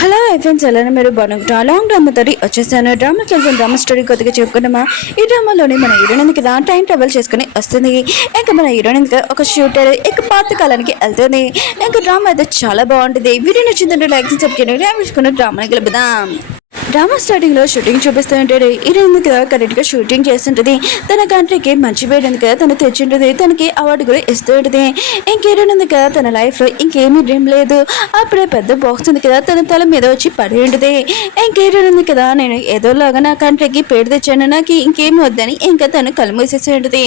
Hello friends, ఎలా మీరు బాగుంటారు? లాంగ్ డ్రామా తోటి వచ్చేసాను. డ్రామాకి వెళ్ళిన డ్రామా స్టోరీ కొద్దిగా చెప్పుకున్నామా. ఈ డ్రామాలోని మన హీరోయిన్ కదా టైం ట్రావెల్ చేసుకుని వస్తుంది. ఇంకా మన హీరోయిన్ ఒక షూటర్ ఇక పాత కాలానికి వెళ్తుంది. ఇంకా డ్రామా అయితే చాలా బాగుంటుంది. వీడియో నచ్చిందంటే లైక్ చేసి డ్రామాని గెలుపుదాం. డ్రామా స్టార్టింగ్ లో షూటింగ్ చూపిస్తూ ఉంటాడు. హీరోయిన్ కదా కరెక్ట్ గా షూటింగ్ చేస్తుంటది. తన కంట్రీకి మంచి పేరు కదా తను తెచ్చింటది. తనకి అవార్డు కూడా ఇస్తూ ఉంటుంది. ఇంకేరోయిన్ కదా తన లైఫ్ లో ఇంకేమీ డ్రీమ్ లేదు. అప్పుడే పెద్ద బాక్స్ ఉంది కదా తన తల మీద వచ్చి పడి ఉంటుంది. ఇంకేరోయిన్ కదా నేను ఏదోలాగా నా కంట్రీకి పేరు తెచ్చాను, నాకు ఇంకేమి వద్దని ఇంకా తను కళ్ళు మూసేసి ఉంటుంది.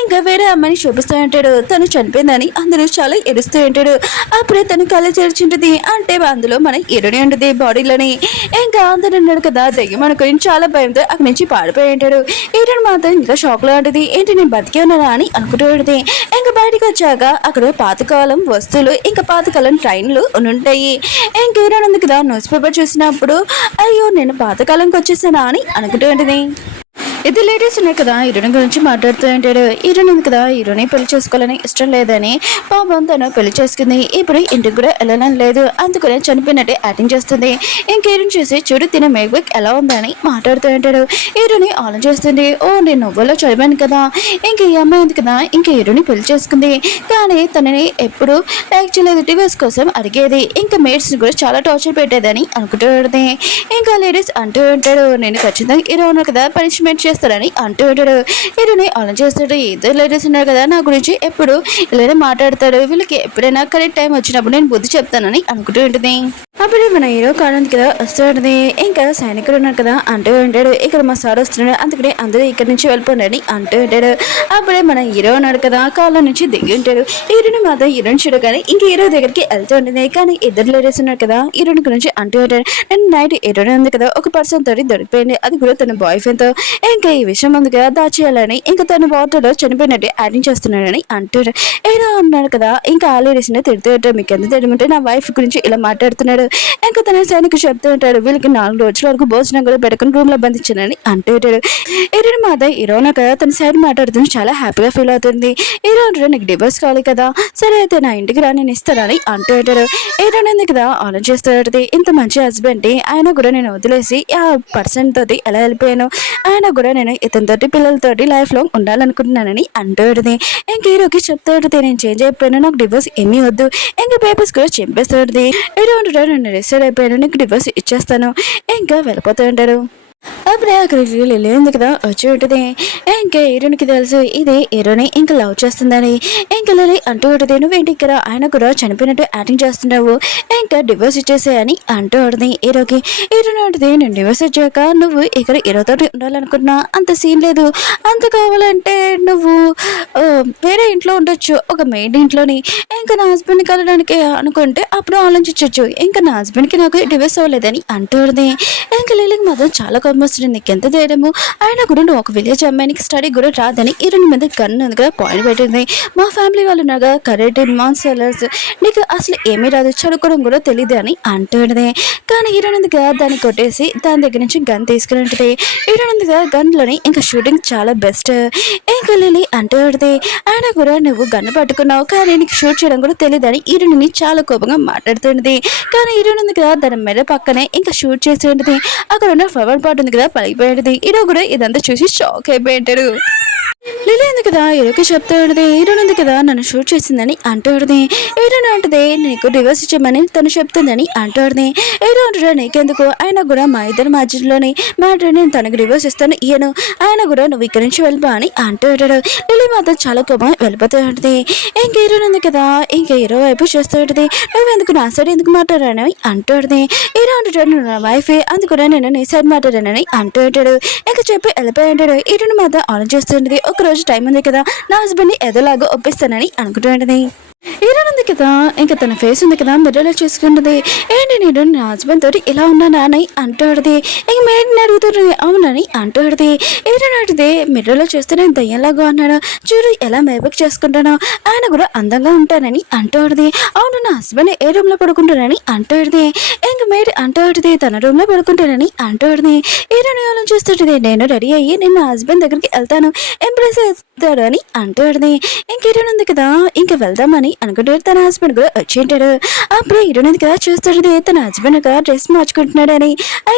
ఇంకా వేరే అమ్మాయిని చూపిస్తూ ఉంటాడు. తను చనిపోయిందని అందరూ చాలా ఎడుస్తూ ఉంటాడు. అప్పుడే తను కళ్ళు చేర్చుంటుంది. అంటే అందులో మన హీరోయిన్ ఉంటుంది బాడీలోని. ఇంకా అందరూ ఉన్నాడు కదా దెయ్యం అనుకుని చాలా భయంతో అక్కడి నుంచి పాడిపోయి ఉంటాడు. హీరోయిన్ మాత్రం ఇంకా షాక్ లో ఉంటుంది. ఏంటి నేను బతికే ఉన్నానా అని అనుకుంటూ ఉంటుంది. ఇంకా బయటకు వచ్చాక అక్కడ పాతకాలం వస్తువులు ఇంకా పాతకాలం ట్రైన్లు ఉంటాయి. ఇంక హీరోయిన్ ఉంది కదా న్యూస్ పేపర్ చూసినప్పుడు అయ్యో నేను పాతకాలంకి వచ్చేసానా అని అనుకుంటూ ఉంటుంది. ఇది లేడీస్ ఉన్నాయి కదా హీరోయిన్ గురించి మాట్లాడుతూ ఉంటాడు. హీరోయిన్ ఉంది కదా హీరోని పెళ్లి చేసుకోవాలని ఇష్టం లేదని పాపం తను పెళ్లి చేసుకుంది. ఇప్పుడు ఇంటికి కూడా వెళ్ళడం లేదు, అందుకనే చనిపోయినట్టే యాక్టింగ్ చేస్తుంది. ఇంక హీరోయిన్ చూసి చూడు తిన మేక్ ఎలా ఉందని మాట్లాడుతూ ఉంటాడు. హీరోని ఆలోచిస్తుంది. ఓ నేను నువ్వులో చదివాను కదా, ఇంక ఈ అమ్మాయి ఉంది కదా ఇంక హీరోని పెళ్లి చేసుకుంది. కానీ తనని ఎప్పుడు లైక్ చేయలేదు, డివోర్స్ కోసం అడిగేది. ఇంకా మేడ్స్ కూడా చాలా టార్చర్ పెట్టేదని అనుకుంటూ ఉంటుంది. ఇంకా లేడీస్ అంటూ ఉంటాడు నేను ఖచ్చితంగా హీరో ఉన్నారు కదా పనిష్మెంట్ చేస్తారని అంటూ ఉంటాడు. హీరోని అలా చేస్తాడు. ఇద్దరు లేడీస్ ఉన్నారు కదా నా గురించి ఎప్పుడు ఇలానే మాట్లాడతాడు, వీళ్ళకి ఎప్పుడైనా కరెక్ట్ టైం వచ్చినప్పుడు నేను బుద్ధి చెప్తానని అనుకుంటూ ఉంటుంది. అప్పుడే మన హీరో కారణం కదా వస్తూ ఉంటుంది. ఇంకా సైనికులు ఉన్నారు కదా అంటూ ఉంటాడు ఇక్కడ మా సార్ వస్తున్నాడు, అందుకనే అందరూ ఇక్కడి నుంచి వెళ్ళిపోండి అంటూ ఉంటాడు. అప్పుడే మన హీరో ఉన్నాడు కదా కాళ్ళ నుంచి దిగి ఉంటాడు. హీరోని మాత్రం హీరోని చూడగానే ఇంక హీరో దగ్గరికి వెళ్తూ ఉంటుంది. కానీ ఇద్దరు లేడీస్ ఉన్నారు కదా హీరోని గురించి అంటూ ఉంటాడు. నేను నైట్ హీరోని ఉంది కదా ఒక పర్సన్ తోటి దొరికిపోయింది, అది కూడా తన బాయ్ ఫ్రెండ్ తో. ఇంకా ఈ విషయం ముందుగా దాచేయాలని ఇంకా తన వాటర్లో చనిపోయినట్టు యాడింగ్ చేస్తున్నాడని అంటాడు. ఏదో ఉన్నాడు కదా ఇంకా ఆ లేడీస్ ని తిడుతూ ఉంటాడు. మీకు ఎంత తెలియమంటే నా వైఫ్ గురించి ఇలా మాట్లాడుతున్నాడు. ఇంకా తన సైనికు చెప్తూ ఉంటాడు వీళ్ళకి 4 రోజుల వరకు భోజనం కూడా పెట్టుకుని రూమ్ లో బంధించానని అంటూ ఉంటాడు. హీరోయిన్ మాత్రం హీరోనా కదా తన సైడ్ మాట్లాడుతుంది, చాలా హ్యాపీగా ఫీల్ అవుతుంది. హీరోయిన్ నీకు డివోర్స్ కావాలి కదా, సరే అయితే నా ఇంటికి రా నేను ఇస్తానని అంటూ ఉంటాడు. హీరోయిన్ ఉంది కదా ఆలోచిస్తూ ఉంటుంది ఇంత మంచి హస్బెండ్ ఆయన కూడా నేను వదిలేసి ఆ పర్సన్ తోటి ఎలా వెళ్ళిపోయాను, ఆయన కూడా నేను ఇతనితోటి పిల్లలతోటి లైఫ్ లాంగ్ ఉండాలనుకుంటున్నానని అంటూ ఉంటుంది. ఇంక హీరోకి చెప్తూ ఉంటుంది నేను చేంజ్ అయిపోయాను, నాకు డివోర్స్ ఏమీ వద్దు, ఇంకా పేపర్స్ కూడా చింపేస్తూ ఉంటుంది. హీరో ఉంటాడు నేను డిసైడ్ అయిపోయాను, నీకు డివోర్స్ ఇచ్చేస్తాను, ఇంకా వెళ్ళిపోతూ ఉంటాడు. అప్పుడే అక్కడికి లిల్లీ ఉంది కదా వచ్చి ఉంటుంది. ఇంకా హీరోనికి తెలుసు ఇది హీరోని ఇంకా లవ్ చేస్తుందని. ఇంకా లిల్లీ అంటూ ఉంటుంది నువ్వేంటి ఇక్కడ ఆయన కూడా చనిపోయినట్టు యాక్టింగ్ చేస్తున్నావు, ఇంకా డివోర్స్ ఇచ్చేసేయని అంటూ ఉంటుంది. హీరోకి హీరోని ఉంటుంది నేను డివోర్స్ ఇచ్చాక నువ్వు ఇక్కడ హీరోతో ఉండాలనుకున్నా అంత సీన్ లేదు, అంత కావాలంటే నువ్వు వేరే ఇంట్లో ఉండొచ్చు ఒక మెయిన్ ఇంట్లోని. ఇంకా నా హస్బెండ్ని కలడానికి అనుకుంటే అప్పుడు ఆలోచించవచ్చు, ఇంకా నా హస్బెండ్కి నాకు డివోర్స్ అవ్వలేదని అంటూ ఉంటుంది. ఇంకా లిల్లీకి మాత్రం చాలా వస్తుంది నీకెంత ధైర్యము, ఆయన కూడా నువ్వు ఒక విలేజ్ అమ్మాయినికి స్టడీ కూడా రాదని హీరోయిన్ మీద గన్ను కదా పాయింట్ పెట్టింది. మా ఫ్యామిలీ వాళ్ళు ఉన్నాగా కరెక్ట్ మాన్సలర్స్, నీకు అసలు ఏమీ రాదు చదువుకోవడం కూడా తెలియదు అని అంటుంది. కానీ హీరోయిన్ కదా దాన్ని కొట్టేసి దాని దగ్గర నుంచి గన్ తీసుకుని ఉంటుంది. హీరోయిన్ కదా గన్లోని ఇంకా షూటింగ్ చాలా బెస్ట్. ఇంకా లిల్లీ అంటుంది ఆయన కూడా నువ్వు గన్ను పట్టుకున్నావు కానీ నీకు షూట్ చేయడం కూడా తెలియదని హీరోయిన్ చాలా కోపంగా మాట్లాడుతుంది. కానీ హీరోయిన్ కదా దాని మెడ పక్కనే ఇంకా షూట్ చేసి ఉంటుంది. అక్కడ ఉన్న ఫ్లవర్ పాట్ ఉంది కదా పలిగిపోయేది. హీరో కూడా ఇదంతా చూసి షాక్ అయిపోయింటాడు. లిల్లీ ఉంది కదా హీరోకి చెప్తూ ఉంటుంది హీరోయిన్ ఉంది కదా నన్ను షూట్ చేసిందని అంటుంది. హీరోయిన్ అంటుంది నీకు డివోర్స్ ఇచ్చామని తను చెప్తుందని అంటుంది. హీరో అంటాడు నీకెందుకు, ఆయన కూడా మా ఇద్దరు మధ్యలోని మ్యాటర్ నేను తనకు డివోర్స్ ఇస్తాను ఇయ్యను, ఆయన కూడా నువ్వు ఇక్కడి నుంచి వెళ్ళిపో అని అంటాడు. లిల్లీ మాత్రం చాలా కోపం వెళ్ళిపోతూ ఉంటుంది. ఇంక హీరోయిన్ ఉంది కదా ఇంక హీరో వైపు చూస్తూ ఉంటుంది నువ్వెందుకు నా సైడ్ ఎందుకు మాట్లాడానని అంటుంది. హీరో అంటాడు నువ్వు నా వైఫే అందుకనే నేను నీ సైడ్ మాట్లాడానని అంటాడు. ఇంకా చెప్పి వెళ్ళిపోయి అంటాడు. హీరోయిన్ మాత్రం ఆలోచిస్తుంటుంది ఒక రోజు టైం ఉంది కదా నా హస్బెండ్ని ఎదోలాగా ఒప్పిస్తానని అనుకుంటూ ఉంటుంది. హీరోయిన్ ఉంది కదా ఇంకా తన ఫేస్ ఉంది కదా మిర్రర్లో చూసుకుంటుంది. ఏంటి నేను నా హస్బెండ్ తోటి ఇలా ఉన్నానా అని అంటాడుది. ఇంక మేడిని అడుగుతుంది అవునని అంటాడుది. హీరోయిన్ అడిగితే మిర్రర్లో చూస్తే నేను దయ్యంలాగా ఉన్నాను చూడు ఎలా మేకప్ చేసుకుంటానో, ఆయన కూడా అందంగా ఉంటానని అంటాడుది. అవును నా హస్బెండ్ ఏ రూమ్ లో పడుకుంటానని అంటాడుది. ఇంక మేడ్ అంటాడుది తన రూమ్ లో పడుకుంటానని అంటాడుది. హీరోయిన్ ఆలోచిస్తుంటుంది నేను రెడీ అయ్యి నేను నా హస్బెండ్ దగ్గరికి వెళ్తాను ఇంప్రెస్ చేస్తాడు అని అంటాడుది. ఇంక హీరోయిన్ ఉంది కదా ఇంక వెళ్దామని అని అనుకుంటారు. తన హస్బెండ్ కూడా వచ్చి ఉంటాడు. అప్పుడు హీరోయిన్ కదా చూస్తుంటది తన హస్బెండ్ కదా డ్రెస్ మార్చుకుంటున్నాడని.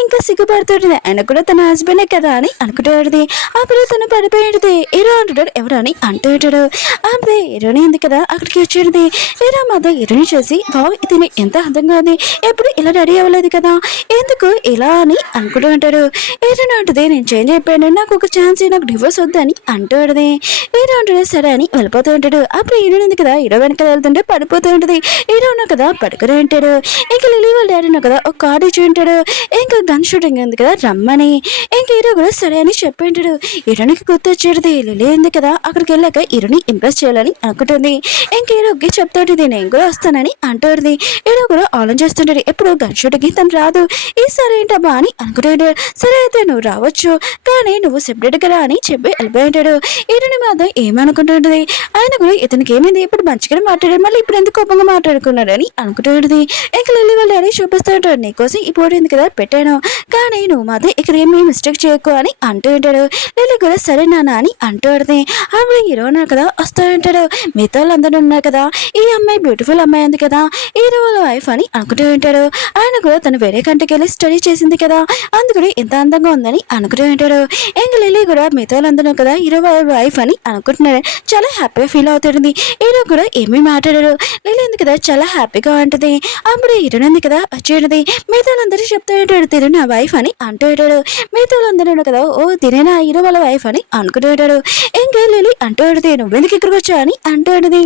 ఇంకా సిగ్గుపడుతుంటది. ఆయన కూడా తన హస్బెండే కదా అని అనుకుంటాడు. అప్పుడు తను పడిపోయేది. హీరో అంటాడు ఎవరు అని అంటూ ఉంటాడు. అప్పుడే హీరోయిన్ ఉంది కదా అక్కడికి వచ్చేది. హీరో మాత్రం హీరోయిన్ చేసి వావ్ ఇది ఎంత అందంగా ఉంది, ఎప్పుడు ఇలా రెడీ అవ్వలేదు కదా, ఎందుకు ఇలా అని అనుకుంటూ ఉంటాడు. హీరోయిన్ అంటది నేను చేంజ్ అయిపోయాను, నాకు ఒక ఛాన్స్, నాకు డివోర్స్ వద్దని అంటూ ఉంటుంది. హీరో అంటాడు సరే అని వెళ్ళిపోతూ ఉంటాడు. అప్పుడు హీరోయిన్ ఉంది కదా హీరో వెనక వెళ్తుంటే పడిపోతూ ఉంటుంది. హీరో ఉన్నా కదా పడుకుని ఉంటాడు. ఇంకా లిలీ వాళ్ళ డాడీ ఉన్నా కదా ఒక కార్డు ఇచ్చి ఉంటాడు. ఇంకా గన్ షూటింగ్ ఉంది కదా రమ్మని. ఇంకా హీరో కూడా సరే అని చెప్పి ఉంటాడు. హీరోయిన్కి గుర్తొచ్చేది లిలీ ఉంది కదా అక్కడికి వెళ్ళాక హీరోని ఇంప్రెస్ చేయాలని అనుకుంటుంది. ఇంక హీరోకి చెప్తాంటుంది నేను కూడా వస్తానని అంటుంది. హీరో కూడా ఆలోచిస్తుంటాడు ఎప్పుడు గన్ షూటింగ్కి తను రాదు, ఈసారి ఏంటబ్బా అని అనుకుంటాడు. సరే అయితే నువ్వు రావచ్చు కానీ నువ్వు సెపరేట్గా రా అని చెప్పి వెళ్ళిపోయి ఉంటాడు. హీరోని మాత్రం ఏమనుకుంటుంటుంది, ఆయన కూడా ఇతనికి ఏమైంది ఇప్పుడు మంచిగానే మాట్లాడాడు మళ్ళీ ఇప్పుడు ఎందుకు కోపంగా మాట్లాడుకున్నాడు అని అనుకుంటుంది. ఇంకా లిల్లీ వాళ్ళ డాడీ చూపిస్తూ ఉంటాడు నీకోసం ఈ పోటీ ఉంది కదా పెట్టాను కానీ నువ్వు మాత్రం ఇక్కడ ఏమీ మిస్టేక్ చేయకు అని అంటూ ఉంటాడు. లిల్లీ కూడా సరే నాన్న అని అంటుంది. అప్పుడు హీరో ఉన్నారు కదా వస్తూ ఉంటాడు. మిగతా వాళ్ళందరూ ఉన్నారు కదా ఈ అమ్మాయి బ్యూటిఫుల్ అమ్మాయి ఉంది కదా హీరో వాళ్ళ వైఫ్ అని అనుకుంటూ ఉంటాడు. ఆయన కూడా తను వేరే కంట్రీకి వెళ్ళి స్టడీ చేసింది కదా అందుకని ఎంత అందంగా ఉందని అనుకుంటూ ఉంటాడు. ఇంకా లిల్లీ కూడా మిగతా వాళ్ళందరూ కదా హీరో వాళ్ళ వైఫ్ అని అనుకుంటున్నాడు. చాలా హ్యాపీగా ఫీల్ అవుతుంది. హీరో కూడా ఏమీ మాట్లాడాడు. లిల్లీ ఉంది కదా చాలా హ్యాపీగా ఉంటుంది. అప్పుడు హీరోయిన్ ఉంది కదా వచ్చేది. మిగతా వాళ్ళందరూ చెప్తూ ఉంటాడు తిరు నా వైఫ్ అని అంటూ ఉంటాడు. మిగతా వాళ్ళందరూ కదా ఓ తినేనా హీరో వాళ్ళ వైఫ్ అని అనుకుంటూ ఉంటాడు. ఇంకా లిల్లీ అంటూ ఉంటుంది నువ్వెందుకు ఇక్కడికి వచ్చా అని అంటూ ఉంటుంది.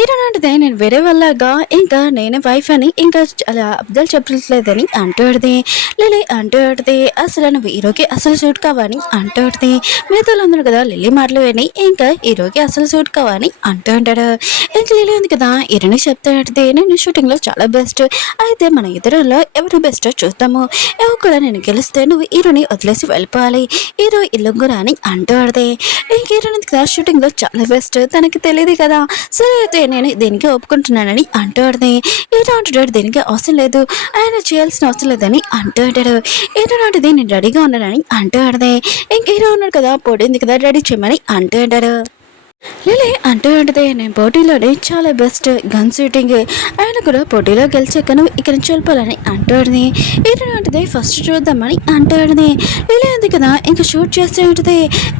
ఏంటంటే నేను వేరే వాళ్ళగా ఇంకా నేను వైఫ్ అని ఇంకా అలా అబ్దాలు చెప్పట్లేదని అంటాడుది. లిల్లీ అంటాడుది అసలు నువ్వు హీరోకి అసలు సూట్ కావని అంటాడుది. మిగతా వాళ్ళందరూ కదా లిల్లీ మాటలు విని ఇంకా హీరోకి అసలు సూట్ కావని అంటూ ఉంటాడు. ఇంకా లిల్లీ ఉంది కదా హీరోని చెప్తాడుది నేను షూటింగ్లో చాలా బెస్ట్, అయితే మన ఇద్దరులో ఎవరు బెస్టో చూద్దాము, ఎవరు కూడా నేను గెలిస్తే నువ్వు హీరోని వదిలేసి వెళ్ళిపోవాలి, హీరో ఇల్లుంగురా అని అంటాడుది. ఇంక హీరోని కదా షూటింగ్లో చాలా బెస్ట్ తనకి తెలియదు కదా సరే అయితే నేను దీనికి ఒప్పుకుంటున్నానని అంటాడుది. హీరో అంటాడు దీనికి అవసరం లేదు ఆయన చేయాల్సిన అవసరం లేదని అంటాడు. హీరో అంటది నేను రెడీగా ఉన్నానని అంటాడుది. ఇంక హీరో ఉన్నాడు కదా పోటీ కదా రెడీ చేయమని అంటాడు. లిల్లీ అంటూ ఉంటుంది నేను పోటీలోనే చాలా బెస్ట్ గన్ షూటింగ్, ఆయన కూడా పోటీలో గెలిచాక నువ్వు ఇక్కడ నుంచి వెళ్ళిపోవాలని అంటాడుది. హీరోయిన్ ఉంటుంది ఫస్ట్ చూద్దామని అంటాడుది. లిల్లీ ఉంది కదా ఇంకా షూట్ చేస్తూ ఉంటుంది.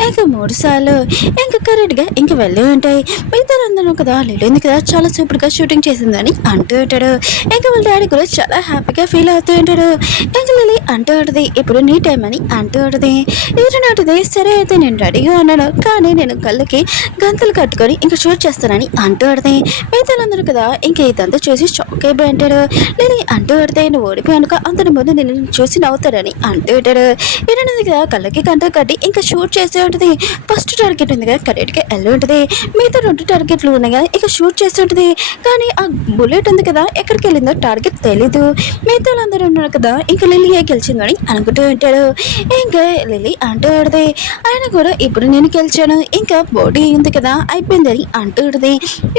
ఇంకా 3 సార్లు ఇంకా కరెక్ట్గా ఇంకా వెళ్ళి ఉంటాయి. మిగతా అందరూ కదా లిల్లీ ఉంది కదా చాలా సూపర్గా షూటింగ్ చేసిందని అంటూ ఉంటాడు. ఇంకా వాళ్ళ డాడీ కూడా చాలా హ్యాపీగా ఫీల్ అవుతూ ఉంటాడు. ఇంకా లిల్లీ అంటూ ఉంటుంది ఇప్పుడు నీ టైం అని అంటూ ఉంటుంది. హీరోయిన్ ఉంటుంది సరే అయితే నేను రెడీగా ఉన్నాను కానీ నేను కళ్ళకి గంతలు కట్టుకొని ఇంకా షూట్ చేస్తానని అంటూ ఆడితే మిగతాలందరూ కదా ఇంకా ఇదంతా చూసి షాక్ అయిపోయి అంటాడు. లిల్లీ అంటూ ఆడితే నువ్వు ఓడిపోయానుక అందరి ముందు నేను చూసి నవ్వుతాడని అంటూ ఉంటాడు. ఏంటంటే కదా కళ్ళకి గంటలు కట్టి ఇంకా షూట్ చేస్తూ ఉంటుంది. ఫస్ట్ టార్గెట్ ఉంది కదా కరెక్ట్గా వెళ్ళి ఉంటుంది. మిగతా 2 టార్గెట్లు ఉన్నాయి కదా ఇక షూట్ చేస్తూ ఉంటుంది. కానీ ఆ బుల్లెట్ ఉంది కదా ఎక్కడికి వెళ్ళిందో టార్గెట్ తెలీదు. మిగతా వాళ్ళందరూ ఉన్నారు కదా ఇంకా లిల్లీయే గెలిచిందని అనుకుంటూ ఉంటాడు. ఇంకా లిల్లీ అంటూ ఆడితే ఆయన కూడా ఇప్పుడు నేను గెలిచాను ఇంకా బాడీ ఉంది కదా అయిపోయిందని అంటుంది.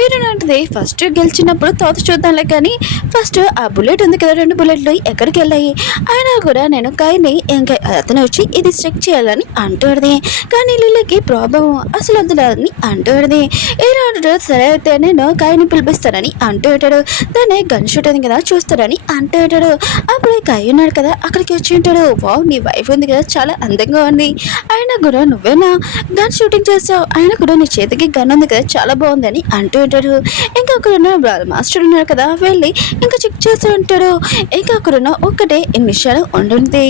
ఏంటంటే ఫస్ట్ గెలిచినప్పుడు తోత చూద్దాంలే కానీ ఫస్ట్ ఆ బుల్లెట్ ఉంది కదా 2 బుల్లెట్లు ఎక్కడికి వెళ్ళాయి అయినా కూడా నేను కాయని ఇంకా అతను వచ్చి ఇది చెక్ చేయాలని అంటుంది. కానీ లిల్లీకి ప్రాబ్లం అసలు వద్దులని అంటుంది. ఏంటంటే సరే అయితే నేను కాయని పిలిపిస్తానని అంటూ ఉంటాడు. దాన్ని గన్ షూట్ ఉంది కదా చూస్తాడని అంటూ ఉంటాడు. అప్పుడు కాయ ఉన్నాడు కదా అక్కడికి వచ్చి ఉంటాడు. వావ్ నీ వైఫ్ ఉంది కదా చాలా అందంగా ఉంది, అయినా కూడా నువ్వేనా గన్ షూటింగ్ చేస్తావు, అయినా కూడా నీ చేతికి గన్ ఉంది కదా చాలా బాగుందని అంటూ ఉంటాడు. ఇంకా అక్కడున్న మాస్టర్ ఉన్నారు కదా వెళ్ళి ఇంకా చెక్ చేస్తూ ఉంటాడు. ఇంకా అక్కడున్న ఒక్కటే నిమిషాలు ఉంటుంది.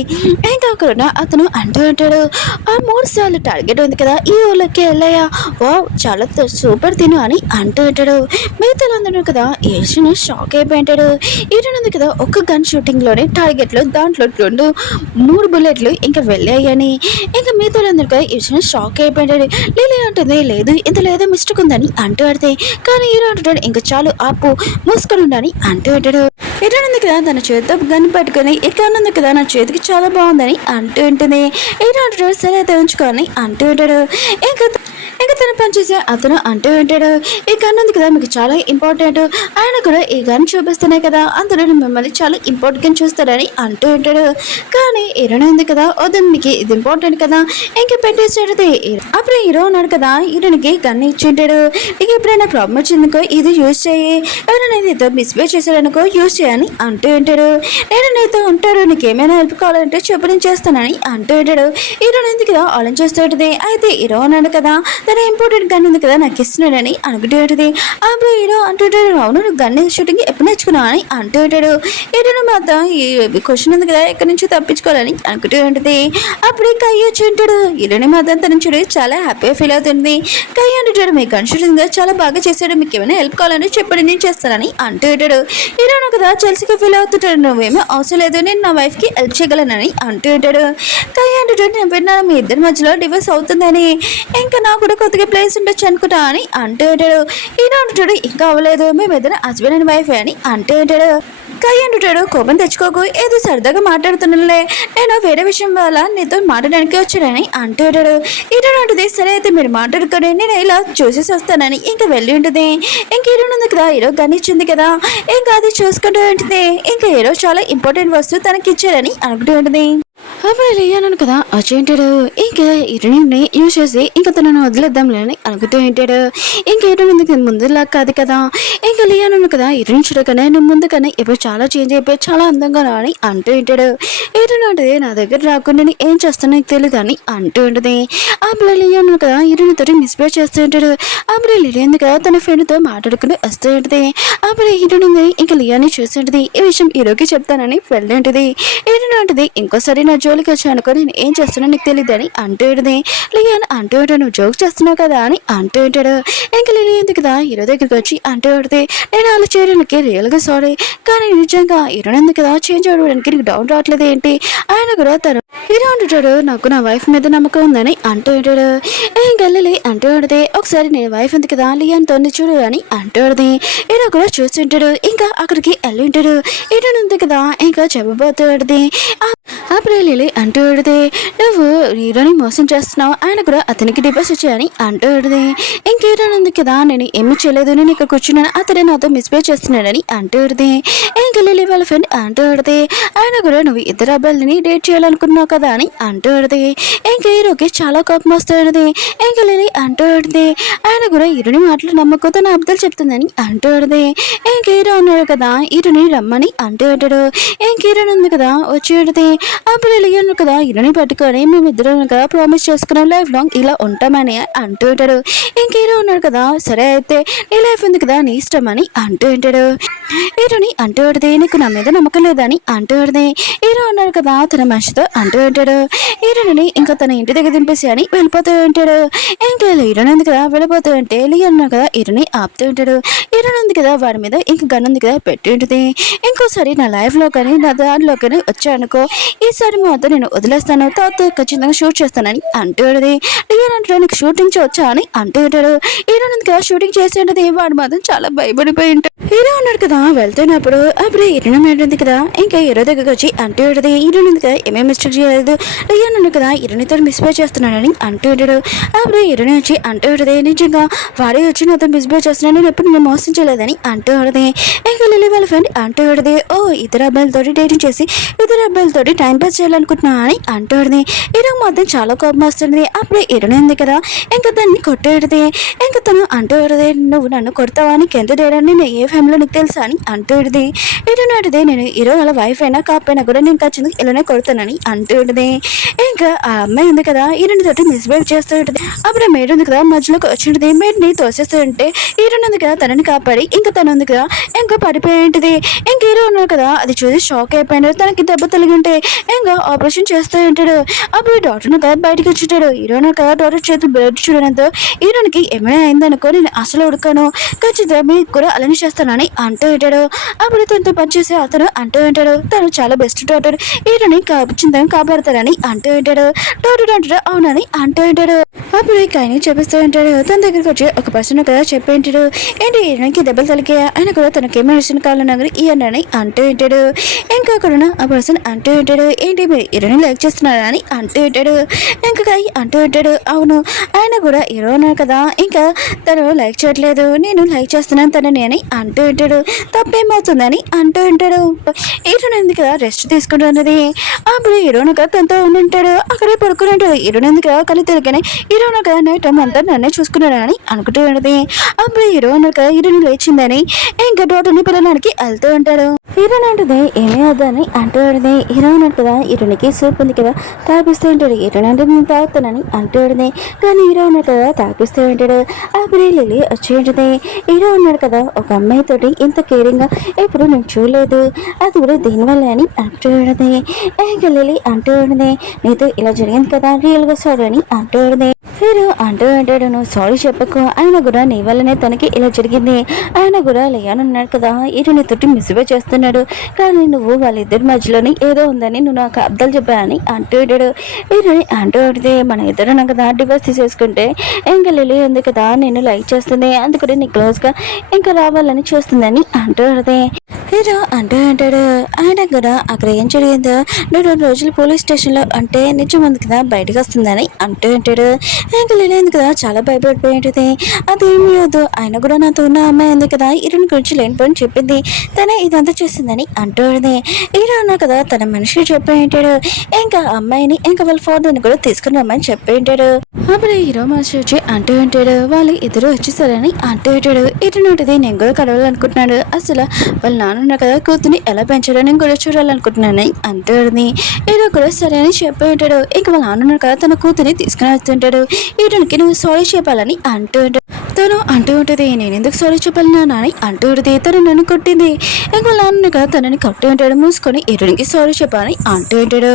ఇంకా అక్కడున్న అతను అంటూ ఉంటాడు ఆ 3 సార్లు టార్గెట్ ఉంది కదా ఈ ఊళ్ళకి వెళ్ళాయా, వావ్ చాలా సూపర్ తిను అని అంటూ ఉంటాడు. మిగతాలందరూ కదా ఏషియన్ షాక్ అయిపోయి ఉంటాడు. ఏంటంది కదా ఒక్క గన్ షూటింగ్లోనే టార్గెట్లో దాంట్లో 3 బుల్లెట్లు ఇంకా వెళ్ళాయని ఇంకా మిగతాలందరూ కదా ఏషియన్ షాక్ అయిపోయాడు. లిల్లీ అంటుంది లేదు ఇంతలో ఏదో మిస్టేక్ ఉందని అంటూ ఆడితే కానీ హీరో అంటాడు ఇంకా చాలు ఆపు మూసుకొని ఉండని అంటూ ఉంటాడు. ఏంటంది కదా తన చేతితో గన్ పట్టుకొని ఇక్కడ ఉంది కదా నా చేతికి చాలా బాగుందని అంటూ ఉంటుంది. హీరో అంటాడు సరే అయితే ఉంచుకోని అంటూ ఉంటాడు. ఇంకా ఇంకా తను పనిచేసే అతను అంటూ ఉంటాడు, ఈ గన్ ఉంది కదా మీకు చాలా ఇంపార్టెంట్, ఆయన కూడా ఈ గన్ చూపిస్తున్నాయి కదా అందులో మిమ్మల్ని చాలా ఇంపార్టెంట్ గా చూస్తాడని అంటూ ఉంటాడు. కానీ హీరోయిన్ ఉంది కదా వద్దు మీకు ఇది ఇంపార్టెంట్ కదా ఇంక పెట్టేసాడు. అప్పుడు హీరో ఉన్నాడు కదా హీరోయిన్కి గన్ ఇచ్చింటాడు, నీకు ఎప్పుడైనా ప్రాబ్లం వచ్చిందనుకో ఇది యూజ్ చేయి, ఎవరైనా నీతో మిస్బిహేవ్ చేశాడనుకో యూజ్ చేయని అంటూ ఉంటాడు. నేను నీతో ఉంటాడు, నీకు ఏమైనా హెల్ప్ కావాలంటే చెప్పు నేను చేస్తానని అంటూ ఉంటాడు. హీరోయిన్ ఉంది కదా ఆలోచిస్తూ ఉంటుంది. అయితే హీరో ఉన్నాడు కదా తన ఇంపార్టెంట్ గన్ ఉంది కదా నాకు ఇస్తున్నాడని అనుకుంటూ ఉంటుంది. అప్పుడు హీరో అంటుంటాడు, అవును నువ్వు గన్ షూటింగ్ ఎప్పుడు నేర్చుకున్నావు అని అంటూ ఉంటాడు. హీరోయిన్ మాత్రం ఈ క్వశ్చన్ ఉంది కదా ఎక్కడి నుంచి తప్పించుకోవాలని అనుకుంటూ ఉంటుంది. అప్పుడే కయ్య వచ్చి ఉంటాడు. హీరోయిన్ మాత్రం తన చూడు చాలా హ్యాపీగా ఫీల్ అవుతుంది. కయ్య అంటుంటాడు, మీ గన్ షూటింగ్ చాలా బాగా చేశాడు, మీకు ఏమైనా హెల్ప్ కావాలని చెప్పండి నేను చేస్తానని అంటూ ఉంటాడు. హీరోయిన్ కదా చెల్సిగా ఫీల్ అవుతుంటాడు, నువ్వేమీ అవసరం లేదు నేను నా వైఫ్ కి హెల్ప్ చేయగలనని అంటూ ఉంటాడు. కయ్య అంటుంటాడు, నేను విన్నాను మీ ఇద్దరి మధ్యలో డివోర్స్ అవుతుందని, ఇంకా నాకు కూడా కొద్దిగా ప్లేస్ ఉండొచ్చు అనుకుంటా అని అంటూ ఉంటాడు. హీరో అంటుంటాడు, ఇంకా అవ్వలేదు మేమిద్దరు హస్బెండ్ అండ్ వైఫ్ అని అంటూ ఉంటాడు. కయ్య అంటుంటాడు, కోపం తెచ్చుకోకు ఏదో సరదాగా మాట్లాడుతున్నానులే, నేను వేరే విషయం వల్ల నీతో మాట్లాడడానికి వచ్చానని అంటూ ఉంటాడు. హీరోయిన్ ఉంటుంది, సరే అయితే మీరు మాట్లాడుకొని నేను ఇలా చూసేసి వస్తానని ఇంకా వెళ్ళి ఉంటుంది. ఇంక హీరోయిన్ ఉంది కదా హీరో గన్ ఇచ్చింది కదా ఇంకా అది చూసుకుంటూ ఉంటుంది. ఇంకా హీరో చాలా ఇంపార్టెంట్ వస్తువు తనకి ఇచ్చారని అనుకుంటూ ఉంటుంది. అప్పుడు లేయన్నాను కదా వచ్చేంటాడు. ఇంకా హీరోయిన్ని యూజ్ చేసి ఇంకా తనను వదిలేద్దాంలేని అనుకుంటూ ఉంటాడు. ఇంకా హీరోయిన్ ముందులా కాదు కదా ఇంకా లేయన్నాను కదా హీరోయిన్ చూడగానే నువ్వు ముందుగానే ఇప్పుడు చాలా చేంజ్ అయిపోయి చాలా అందంగా అని అంటూ ఉంటాడు. హీరోయిన్ ఉంటుంది, నా దగ్గర రాకుండా నేను ఏం చేస్తానో నీకు తెలియదు అని అంటూ ఉంటుంది. అప్పుడు లేయన్నాను కదా హీరోయిన్ తోటి మిస్బిహేవ్ చేస్తూ ఉంటాడు. అప్పుడు లియన్ కదా తన ఫ్రెండ్తో మాట్లాడుకుంటూ వస్తూ ఉంటుంది. అప్పుడు హీరోయిన్ ఇంకా లియాని చూసి ఉంటుంది, ఈ విషయం హీరోకి చెప్తానని వెళ్ళి ఉంటుంది. హీరోయిన్ ఉంటుంది, ఇంకోసారి నా జోలికి వచ్చి అనుకో నేను ఏం చేస్తున్నా నీకు తెలియదు అని అంటూ ఉంటుంది. లియాన్ అంటూ ఉంటాడు, నువ్వు జోక్ చేస్తున్నావు కదా అని అంటూ ఉంటాడు. ఇంకా లియన్ ఉంది కదా హీరో దగ్గరికి వచ్చి అంటూ ఉంటుంది, నేను అలా చేయడానికి రియల్గా సారీ, కానీ నిజంగా హీరోయిన్ ఉంది కదా చేంజ్ అవ్వడానికి నీకు డౌన్ రావట్లేదు ఏంటి ఆయన కూడా తను హీరో అంటుంటాడు, నాకు నా వైఫ్ మీద నమ్మకం ఉందని అంటూ ఉంటాడు. ఇంకా లిలీ అంటూ ఉంటుంది, ఒకసారి నేను వైఫ్ ఉంది కదా లియాన్ తోని చూడు అని అంటూ ఉంటుంది. హీరో కూడా చూస్తుంటాడు. ఇంకా అక్కడికి వెళ్ళి ఉంటాడు. హీరోయిన్ ఉంది కదా ఇంకా చెప్పబోతూ ఉంటుంది. అప్పుడు లిలీ అంటూ ఉంటుంది, నువ్వు హీరోని మోసం చేస్తున్నావు, ఆయన కూడా అతనికి డివోర్స్ ఇచ్చాయని అంటూ ఉంటుంది. ఇంక హీరోయిన్ ఉంది కదా నేను ఏమీ చేయలేదు, నేను ఇక్కడ కూర్చున్నాను అతనే నాతో మిస్బిహేవ్ చేస్తున్నాడని అంటూ ఉంటుంది. ఇంకా లిలీ వాళ్ళ ఫ్రెండ్ అంటూ ఉంటుంది, ఆయన కూడా నువ్వు ఇద్దరు అబ్బాయిలని డేట్ చేయాలనుకున్నావు కదా అని అంటూ ఉంటుంది. ఇంకా హీరోకి చాలా కోపం వస్తుంది. ఇంకా లిలీ అంటూ ఉంటుంది, ఆయన కూడా హీరోని మాటలు నమ్మకంతో నా అబ్బాయిలు చెప్తుందని అంటూ ఉంటుంది. ఇంక హీరో ఉన్నాడు కదా హీరోని రమ్మని అంటూ ఉంటాడు. ఇంక హీరోయిన్ ఉంది కదా వచ్చి ఉంటుంది. అప్పుడు లియన్ కదా హీరోని పట్టుకొని మేమిద్దరం కదా ప్రామిస్ చేసుకున్నాం లైఫ్ లాంగ్ ఇలా ఉంటామని అంటూ ఉంటాడు. ఇంక హీరో ఉన్నాడు కదా సరే అయితే నీ లైఫ్ ఉంది కదా నీ ఇష్టం అని అంటూ ఉంటాడు. హీరోని అంటూ ఉంటుంది, నీకు నా మీద నమ్మకం లేదని అంటూ ఉంటుంది. హీరో ఉన్నాడు కదా తన మనిషితో అంటూ ఉంటాడు. హీరోని ఇంకా తన ఇంటి దగ్గర దింపేసి అని వెళ్ళిపోతూ ఉంటాడు. ఇంకా హీరోని ఉంది కదా వెళ్ళిపోతూ ఉంటే లియన్ ఉన్నాడు కదా హీరోని ఆపుతూ ఉంటాడు. హీరోని ఉంది కదా వాడి మీద ఇంక గన్ ఉంది కదా పెట్టి ఉంటుంది. ఇంకోసారి నా లైఫ్లో కానీ నా దారిలో కానీ వచ్చానుకో ఈసారి మాత్రం నేను వదిలేస్తాను, తర్వాత ఖచ్చితంగా షూట్ చేస్తానని అంటూ ఉంటుంది. లియన్ అంటే నీకు షూటింగ్ చేయొచ్చా అని అంటూ ఉంటాడు. హీరోయిన్ ఉంది కదా షూటింగ్ చేసి ఉంటుంది. వాడు మాత్రం చాలా భయపడిపోయి ఉంటాడు. హీరో ఉన్నాడు కదా వెళ్తున్నప్పుడు అప్పుడు హీరోయిన్ ఉంటుంది కదా ఇంకా హీరో దగ్గరికి వచ్చి అంటూ ఉంటుంది, హీరోయిన్ ఉంది కదా ఏమేమి మిస్టేక్ చేయలేదు, లియన్ ఉన్నాడు కదా హీరోయిన్తో మిస్బిహేవ్ చేస్తున్నాడని అంటూ ఉంటాడు. అప్పుడు హీరోయిన్ వచ్చి అంటూ ఉంటుంది, నిజంగా వాడే వచ్చి నాతో మిస్బిహేవ్ చేస్తున్నాడు, నేను ఎప్పుడు నేను మోసం చేయలేదని అంటూ ఉంటుంది. ఇంకా లిలీ వాళ్ళ ఫ్రెండ్ అంటూ ఉంటుంది, ఓ ఇద్దరు అబ్బాయిలతోటి డేటింగ్ చేసి ఇద్దరు అబ్బాయిలతోటి టైం పాస్ చేయాలనుకుంటున్నా అని అంటూ ఉంటుంది. హీరో మాత్రం చాలా కోపం వస్తుంది. అప్పుడు హీరోయిన్ ఉంది కదా ఇంకా దాన్ని కొట్టేది. ఇంకా తను అంటూ ఉంటుంది, నువ్వు నన్ను కొడతావా నీకు ఎంత తేడాన్ని నేను ఏ ఫ్యామిలీలో నీకు తెలుసా అని అంటూ ఉంటుంది. హీరోయిన్ అడిగితే నేను హీరో వాళ్ళ వైఫ్ అయినా కాకపోయినా కూడా నేను ఖచ్చితంగా ఇలానే కొడతానని అంటూ ఉంటుంది. ఇంకా ఆ అమ్మాయి ఉంది కదా హీరోయిన్ తోటి మిస్బిహేవ్ చేస్తూ ఉంటుంది. అప్పుడు మేడ్ ఉంది కదా మధ్యలోకి వచ్చి ఉంటుంది. మేడ్ని తోసేస్తూ ఉంటే హీరోయిన్ ఉంది కదా తనని కాపాడి ఇంకా తను ఉంది కదా ఇంకా పడిపోయి ఉంటుంది. ఇంక హీరో ఉన్నాడు కదా అది చూసి షాక్ అయిపోయినాడు. తనకి దెబ్బ తగిలి ఉంటే ఇంకా ఆపరేషన్ చేస్తూ ఉంటాడు. అప్పుడు డాక్టర్ కదా బయటకు వచ్చుంటాడు. హీరోయిన్ కదా డాక్టర్ చేతులు బ్లడ్ చూడడంతో హీరోయిన్కి ఏమైనా అయిందనుకో నేను అసలు ఉడకాను, ఖచ్చితంగా మీకు కూడా అలానే చేస్తానని అంటూ ఉంటాడు. అప్పుడు తనతో పనిచేసే అతను అంటూ ఉంటాడు తను చాలా బెస్ట్ డాక్టర్ హీరోని చింతగా కాపాడతారని అంటూ ఉంటాడు. డాక్టర్ అంటాడు అవునని అంటూ ఉంటాడు. అప్పుడు కాయని చెప్పిస్తూ ఉంటాడు. తన దగ్గరికి వచ్చి ఒక పర్సన్ కదా చెప్పి ఉంటాడు. ఏంటి హీరోనికి దెబ్బలు తలికాయా ఆయన కూడా తనకేమో మెడిసిన్ కావాలన్నా ఇవన్నీ అంటూ ఉంటాడు. ఇంకా అక్కడ ఆ పర్సన్ అంటూ ఉంటాడు ఏంటి మీరు హీరోని లైక్ చేస్తున్నారా అని అంటూ ఉంటాడు. ఇంకా కాయ అంటూ ఉంటాడు అవును ఆయన కూడా హీరో అన్నారు కదా ఇంకా తను లైక్ చేయట్లేదు నేను లైక్ చేస్తున్నాను తనని అని అంటూ ఉంటాడు. తప్పేమవుతుందని అంటూ ఉంటాడు. హీరోని ఎందుకు కదా రెస్ట్ తీసుకుంటున్నది. అప్పుడు హీరోను కదా తనతో ఉంటాడు అక్కడే పడుకుని ఉంటాడు. హీరోని ఎందుకు కదా కళ్ళు తిరిగానే హీరోను కదా నైట్ అంతా నన్నే చూసుకున్నాడు అని అనుకుంటూ ఉన్నది. అప్పుడు హీరోను కదా హీరోని లేచిందని ఇంకా డాక్టర్ని పిల్లడానికి వెళ్తూ ఉంటాడు. హీరోని అంటుంది ఏమీ వద్దని అంటూ ఉంటుంది. హీరో అన్నాడు కదా హీరోనికి సూప్ ఉంది కదా తాపిస్తూ ఉంటాడు. హీరోని అంటే నేను తాగుతానని అంటూ ఉంటుంది. కానీ హీరో ఉన్నాడు కదా తాపిస్తూ ఉంటాడు. అప్పుడు లిల్లీ వచ్చి ఉంటుంది. హీరో ఉన్నాడు కదా ఒక అమ్మాయితోటి ఇంత కేరింగ్గా ఎప్పుడు నేను చూడలేదు అది కూడా దీనివల్ల అని అంటూ ఉంటుంది. ఇంకా లిల్లీ అంటూ ఉంటుంది నీతో ఇలా జరిగింది కదా రియల్గా సారీ అని అంటూ ఉంటుంది. హీరో అంటూ ఉంటాడు నువ్వు సారీ చెప్పకు ఆయన కూడా నీ వల్లనే తనకి ఇలా జరిగింది ఆయన కూడా లేయని ఉన్నాడు కదా హీరోని తోటి మిస్బే చేస్తున్నాడు కానీ నువ్వు వాళ్ళిద్దరి మధ్యలోని ఏదో ఉందని నువ్వు నాకు అబ్దాలు చెప్పాయని అంటూ ఉంటాడు. హీరోని అంటూ ఉంటుంది మన ఇద్దరు కదా డివోర్స్ తీసేసుకుంటే ఇంకా లిల్లీ ఉంది కదా నేను లైక్ చేస్తుంది అందుకని నీ క్లోజ్గా ఇంకా రావాలని చూస్తుందని అంటూ ఉంటుంది. హీరో అంటూ ఉంటాడు ఆయన కూడా అక్కడ ఏం జరిగిందో 2 రోజులు పోలీస్ స్టేషన్లో అంటే నిజం ఉంది కదా బయటకు వస్తుందని అంటూ ఉంటాడు. ఇంకా లేదు కదా చాలా భయపడిపోయి ఉంటుంది. అదేమీ వద్దు ఆయన కూడా నాతో ఉన్న అమ్మాయి ఉంది కదా హీరోని గురించి లేనిపోయి చెప్పింది తనే ఇదంతా చేసిందని అంటూ ఉంటుంది. హీరో అన్నా కదా తన మనిషి చెప్పి ఉంటాడు ఇంకా అమ్మాయిని ఇంకా వాళ్ళ ఫాదర్ని కూడా తీసుకుని రమ్మని చెప్పి ఉంటాడు. అప్పుడు హీరో మనిషి వచ్చి అంటూ ఉంటాడు వాళ్ళు ఇద్దరు వచ్చేసారని అంటూ ఉంటాడు. ఇటు ఉంటుంది నేను కూడా కలవాలనుకుంటున్నాడు అసలు వాళ్ళ నాన్న కదా కూతుని ఎలా పెంచాడో నేను కూడా చూడాలనుకుంటున్నాను అంటూ ఉంటుంది. హీరో కూడా సరే అని చెప్పి ఉంటాడు. ఇంకా వాళ్ళ నాన్న కదా తన కూతుని తీసుకుని వస్తుంటాడు. హీరోనికి నువ్వు సారీ చెప్పాలని అంటూ ఉంటాడు. తను అంటూ ఉంటుంది నేను ఎందుకు సారీ చెప్పాలి నాన్న అని అంటూ ఉంటుంది. తను నన్ను కొట్టింది ఇంకా నాన్న కదా తనని కొట్టి ఉంటాడు మూసుకొని హీరోనికి సారీ చెప్పాలని అంటూ ఉంటాడు.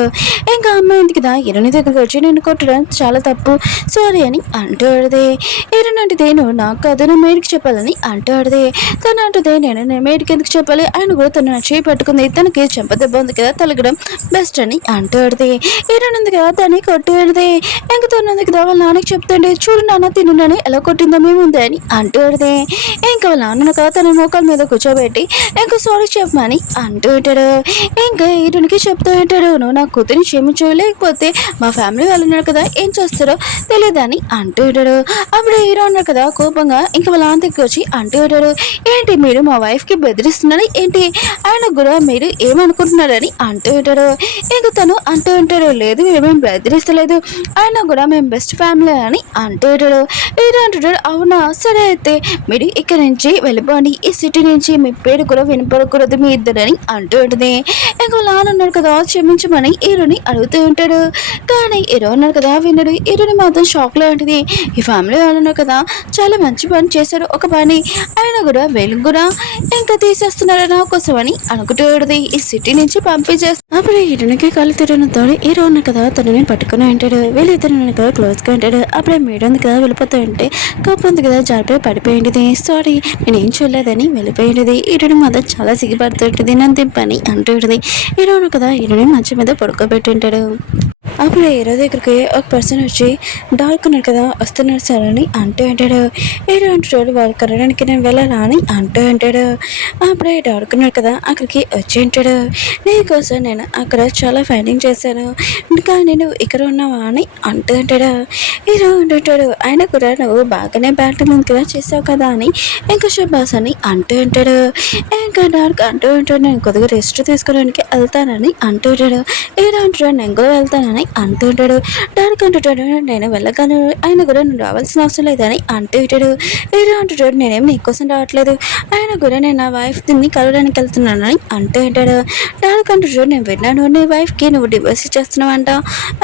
ఇంకా అమ్మాయి ఎందుకు కదా హీరోని దగ్గరికి వచ్చి నేను కొట్టడం చాలా తప్పు సారీ అని అంటూ ఉంటుంది. హీరోని అంటే నువ్వు నాకు కాదు నా మేడికి చెప్పాలని అంటూ ఉంటుంది. తను అంటుంది నేను మేడికి ఎందుకు చెప్పాలి ఆయన కూడా తను చేయి పట్టుకుంది తనకి చెంప దెబ్బ ఉంది కదా తలగడం బెస్ట్ అని అంటూ ఉంటుంది. హీరోని ఎందుకు కదా తనని కొట్టి ఉంటుంది. ఇంకా తను కదా వాళ్ళ నాన్నకి చెప్తుండే చూడు నాన్న తిన్నాను ఎలా కొట్టిందో మేము ఉంది అని అంటూ ఉంటుంది. ఇంకా వాళ్ళ నాన్న కదా తన మోకాల మీద కూర్చోబెట్టి ఇంకా సారీ చెప్పమని అంటూ ఉంటాడు. ఇంకా హీరోనికి చెప్తూ ఉంటాడు నువ్వు నా కూతురిని క్షమించు లేకపోతే మా ఫ్యామిలీ వాళ్ళు ఉన్నారు కదా ఏం చేస్తారో తెలియదని అంటూ ఉంటాడు. అప్పుడు హీరో ఉన్నారు కదా కోపంగా ఇంకా వాళ్ళ నాన్నకి వచ్చి అంటూ ఉంటాడు ఏంటి మీరు మా వైఫ్కి బెదిరిస్తున్నారు ఏంటి ఆయన కూడా మీరు ఏమనుకుంటున్నారని అంటూ ఉంటాడు. ఇంకా తను అంటూ ఉంటాడు లేదు మేమేం బెదిరిస్తలేదు ఆయన కూడా మేము బెస్ట్ ఫ్యామిలీ అని అంటూ ఉంటాడు. హీరో అంటుంటాడు అవునా సరే అయితే మీరు ఇక్కడ నుంచి వెళ్ళిపోండి ఈ సిటీ నుంచి మీ పేరు కూడా వినపడకూడదు మీ ఇద్దరని అంటూ ఉంటుంది. ఇంకా వాళ్ళ నాన్న ఉన్నాడు కదా క్షమించమని హీరోని అడుగుతూ ఉంటాడు. కానీ హీరో ఉన్నాడు కదా విన్నాడు. హీరోని మాత్రం షాక్ లో ఉంటుంది. ఈ ఫ్యామిలీ వాళ్ళు ఉన్నారు కదా చాలా మంచి పని చేశారు ఒక పని ఆయన కూడా వెలుగు కూడా ఇంకా తీసేస్తున్నాడు నా కోసం అని అనుకుంటూ ఉంటుంది. ఈ సిటీ నుంచి పంపించేస్తాడు. అప్పుడు హీరోనికి కళ్ళు తిరగడంతో హీరో ఉన్న కదా తనని పట్టుకుని అంటాడు వీళ్ళిద్దరు కదా క్లోజ్ గా అంటాడు. అప్పుడే మేడం కదా వెళ్ళిపోతూ ఉంటే కోపం కదా జారిపోయి పడిపోయింది సారీ నేనేం చూడలేదని వెళ్ళిపోయింది. హీరోని మాత్రం చాలా సిగ్గుపడుతుంటుంది నన్ను దింపని అంటూ ఉంటుంది. హీరోను కదా హీరోని మంచం మీద పడుకోబెట్టి ఉంటాడు. అప్పుడు హీరో దగ్గరికి ఒక పర్సన్ వచ్చి డార్క్ ఉన్నాడు కదా వస్తున్నాడు సార్ అని అంటూ ఉంటాడు. హీరో అంటాడు వాళ్ళు కలవడానికి నేను వెళ్ళాలా అని అంటూ ఉంటాడు. అప్పుడే డార్క్ ఉన్నాడు కదా అక్కడికి వచ్చి ఉంటాడు నీకోసం నేను అక్కడ చాలా ఫైటింగ్ చేశాను కానీ నువ్వు ఇక్కడ ఉన్నావా అని అంటూ ఉంటాడు. హీరో అంటుంటాడు ఆయన కూడా నువ్వు బాగానే బ్యాటింగ్ కదా చేసావు కదా అని ఇంకా శుభాస్ అని అంటూ ఉంటాడు. ఇంకా డార్క్ అంటూ ఉంటాడు నేను కొద్దిగా రెస్ట్ తీసుకోవడానికి వెళ్తానని అంటూ ఉంటాడు. హీరో అంటాడు నేను కూడా వెళ్తానని అంటూ ఉంటాడు. డార్క్ అంటుంటాడు నేను వెళ్ళగాను ఆయన కూడా నువ్వు రావాల్సిన అవసరం లేదని అంటూ ఉంటాడు. హీరో అంటుంటాడు నేనేం నీకోసం రావట్లేదు ఆయన కూడా నేను నా వైఫ్ దీన్ని కలవడానికి వెళ్తున్నానని అంటూ ఉంటాడు. డార్క్ అంటుంటాడు నేను విన్నాను నీ వైఫ్కి నువ్వు డివోర్స్ ఇచ్చేస్తున్నావంట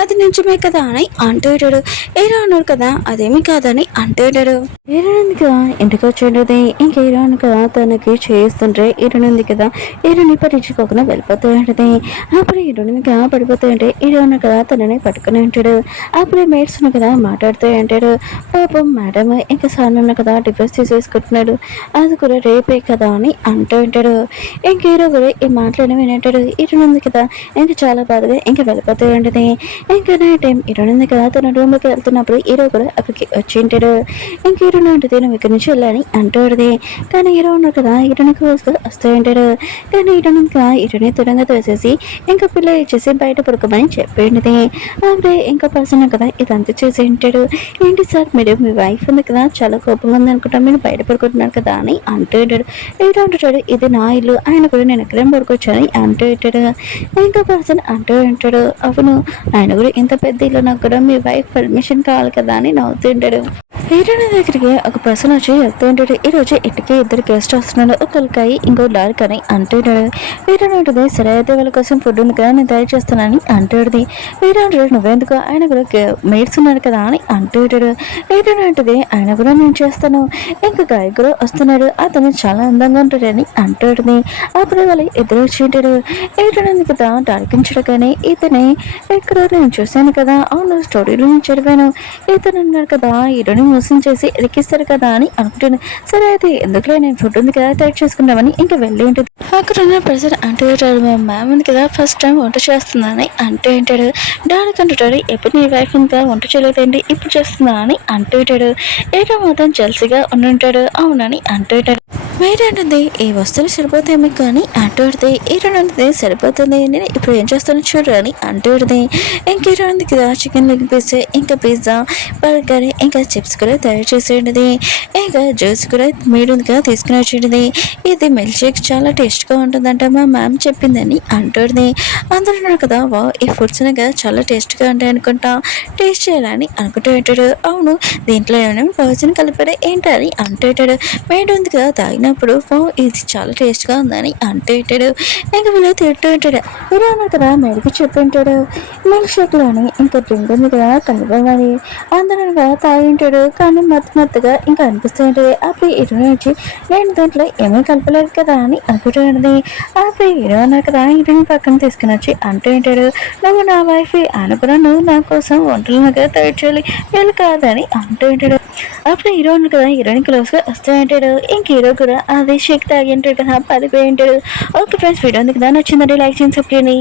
అది నిజమే కదా అని అంటూ ఉంటాడు. హీరో అన్నాడు కదా అదేమి కాదని అంటూ ఉంటాడు. హీరోని కదా ఇంటికి వచ్చేది ఇంక హీరోని కదా తనకి చేస్తుంటే హీరోని కదా హీరోని పరీక్షకోకుండా వెళ్ళిపోతూ ఉంటుంది. అప్పుడు హీరోని కదా పడిపోతూ ఉంటే హీరోని కదా తనని పట్టుకుని ఉంటాడు. అప్పుడే మేడ్స్ ఉన్న కదా మాట్లాడుతూ ఉంటాడు. పాపం మేడం ఇంకా సార్ ఉన్న కదా డివోర్స్ తీసేసుకుంటున్నాడు, అది కూడా రేపే కదా అని అంటూ ఉంటాడు. ఇంక హీరో కూడా ఈ మాటలను వినంటాడు. ఇటునుంది కదా ఇంకా చాలా బాధగా ఇంకా వెళ్ళిపోతూ ఉంటుంది. ఇంకా నైట్ టైం ఇటునుంది కదా తన రూమ్లోకి వెళ్తున్నప్పుడు హీరో కూడా అక్కడికి వచ్చి ఉంటాడు. ఇంక హీరో ఉంటుంది నువ్వు ఇక్కడి నుంచి వెళ్ళని అంటూ ఉంటుంది. కానీ హీరో ఉన్నారు కదా హీరోనికి వస్తూ ఉంటాడు. కానీ హీరోని ఇంకా హీరోని దూరంగా తోసేసి ఇంకా పిల్ల ఇచ్చేసి బయట పడుకోమని చెప్పేది. అప్పుడే ఇంకా పర్సన్ కదా ఇదంతా చేసి ఉంటాడు. ఏంటి సార్ మీరు మీ వైఫ్ ఉంది కదా చాలా కోపంగా ఉంది అనుకుంటా, మీరు బయట పడుకుంటున్నారు కదా అని అంటూ ఉంటాడు. హీరో అంటాడు ఇది నా ఇల్లు, ఆయన కూడా నేను ఎక్కడేం పడుకోవచ్చని అంటూ ఉంటాడు. ఇంకా పర్సన్ అంటూ ఉంటాడు అవును ఆయన కూడా ఇంత పెద్ద ఇల్లు నాకు కూడా మీ వైఫ్ పర్మిషన్ కావాలి కదా అని నవ్వుతూ ఉంటాడు. హీరోని దగ్గరికి ఒక పర్సన్ వచ్చి వెళ్తూ ఉంటాడు. ఈరోజు ఇంటికి ఇద్దరు గెస్ట్ వస్తున్నాడు, ఒకరికాయి ఇంకో లారీ అని అంటుంటాడు. హీరోని ఉంటుంది సరే అయితే వాళ్ళ కోసం ఫుడ్ ఉంది కదా నేను తయారు చేస్తానని అంటుంది. హీరో అంటాడు నువ్వెందుకు, ఆయన కూడా మేడ్స్ ఉన్నారు కదా అని అంటుంటాడు. హీరోని ఉంటుంది ఆయన కూడా నేను చేస్తాను, ఇంకా గాయ కూడా వస్తున్నాడు అతను చాలా అందంగా ఉంటాడని అంటుంది. అప్పుడు వాళ్ళు ఇద్దరు వచ్చి ఉంటాడు. హీరోని కదా డాడికించడు కానీ ఇతనే ఎక్కడో నేను చూశాను కదా, అవును స్టోరీలో నేను చదివాను, ఇతను అన్నాడు కదా హీరోని మోసం చేసి ఎరికిస్తారు కదా అని అనుకుంటాను. సరే అయితే ఎందుకులే నేను ఫుడ్ ఉంది కదా తయారు చేసుకుంటామని ఇంకా వెళ్ళి ఉంటుంది. అక్కడ ఉన్న ప్రజలు అంటూ ఉంటాడు మా మ్యామ్ ఉంది కదా ఫస్ట్ టైం వంట చేస్తుందని అంటూ ఉంటాడు. డాడీకి అంటుంటాడు ఎప్పుడు నీ వైఫ్ ఉంది కదా వంట చేయలేదండి ఇప్పుడు చేస్తుందా అని అంటూ ఉంటాడు. ఏదో మాత్రం జల్సీగా ఉండుంటాడు అవునని అంటూ ఉంటాడు. మీరేంటుంది ఈ వస్తువులు సరిపోతాయి మీకు కానీ అంటూ ఉంటుంది. ఈరోజు సరిపోతుంది నేను ఇప్పుడు ఏం చేస్తాను చూడు అని అంటూ ఉంటుంది. ఇంకేరోంది కదా చికెన్ లెగ్ పీస్ ఇంకా పిజ్జా బర్గర్ ఇంకా చిప్స్ కూడా తయారు చేసి ఉంటుంది. ఇంకా జ్యూస్ కూడా మీడుంది కదా తీసుకుని వచ్చింది. ఇది మిల్క్ షేక్ చాలా టేస్ట్గా ఉంటుందంట మా మ్యామ్ చెప్పిందని అంటుంది. అందరూ కదా వా ఈ ఫుడ్స్ కదా చాలా టేస్ట్గా ఉంటాయి అనుకుంటా, టేస్ట్ చేయాలని అనుకుంటూ ఉంటాడు. అవును దీంట్లో ఏమైనా పాయిజన్ కలిపారా ఏంటని అంటూ ఉంటాడు. మేడుంది కదా తాగినప్పుడు వా ఇది చాలా టేస్ట్గా ఉందని అంటూ ఉంటాడు. ఇంకా వీళ్ళు తింటూ ఉంటాడు. ఇలా అన్నారు కదా మేడికి చెప్పి ఉంటాడు మిల్క్ షేక్లోని ఇంకా డ్రింక్ ఉంది కదా కలుపుకోవాలి అందరూ కదా తాగి ఉంటాడు. కానీ మత్తుగా ఇంకా అనిపిస్తూ ఉంటుంది. అప్పుడు ఇటు నుంచి నేను దాంట్లో ఏమీ కలపలేదు కదా అని అనుకుంటున్నది. అప్పుడు హీరో అన్నారు కదా హీరోని పక్కన తీసుకుని వచ్చి అంటూ ఉంటాడు నువ్వు నా వైఫ్ అనుకున్నా నువ్వు నా కోసం వంటలు కదా తయారు చేయాలి వీళ్ళు కాదని అంటూ ఉంటాడు. అప్పుడు హీరో అన్నారు కదా హీరోని క్లోజ్గా వస్తూ ఉంటాడు. ఇంక హీరో కూడా అదే షేక్ తాగి ఉంటాడు కదా పడిపోయి ఉంటాడు. ఓకే ఫ్రెండ్స్ వీడియో ఉంది కదా నచ్చిందంటే లైక్ చేయండి సబ్స్క్రైబ్ చేయండి.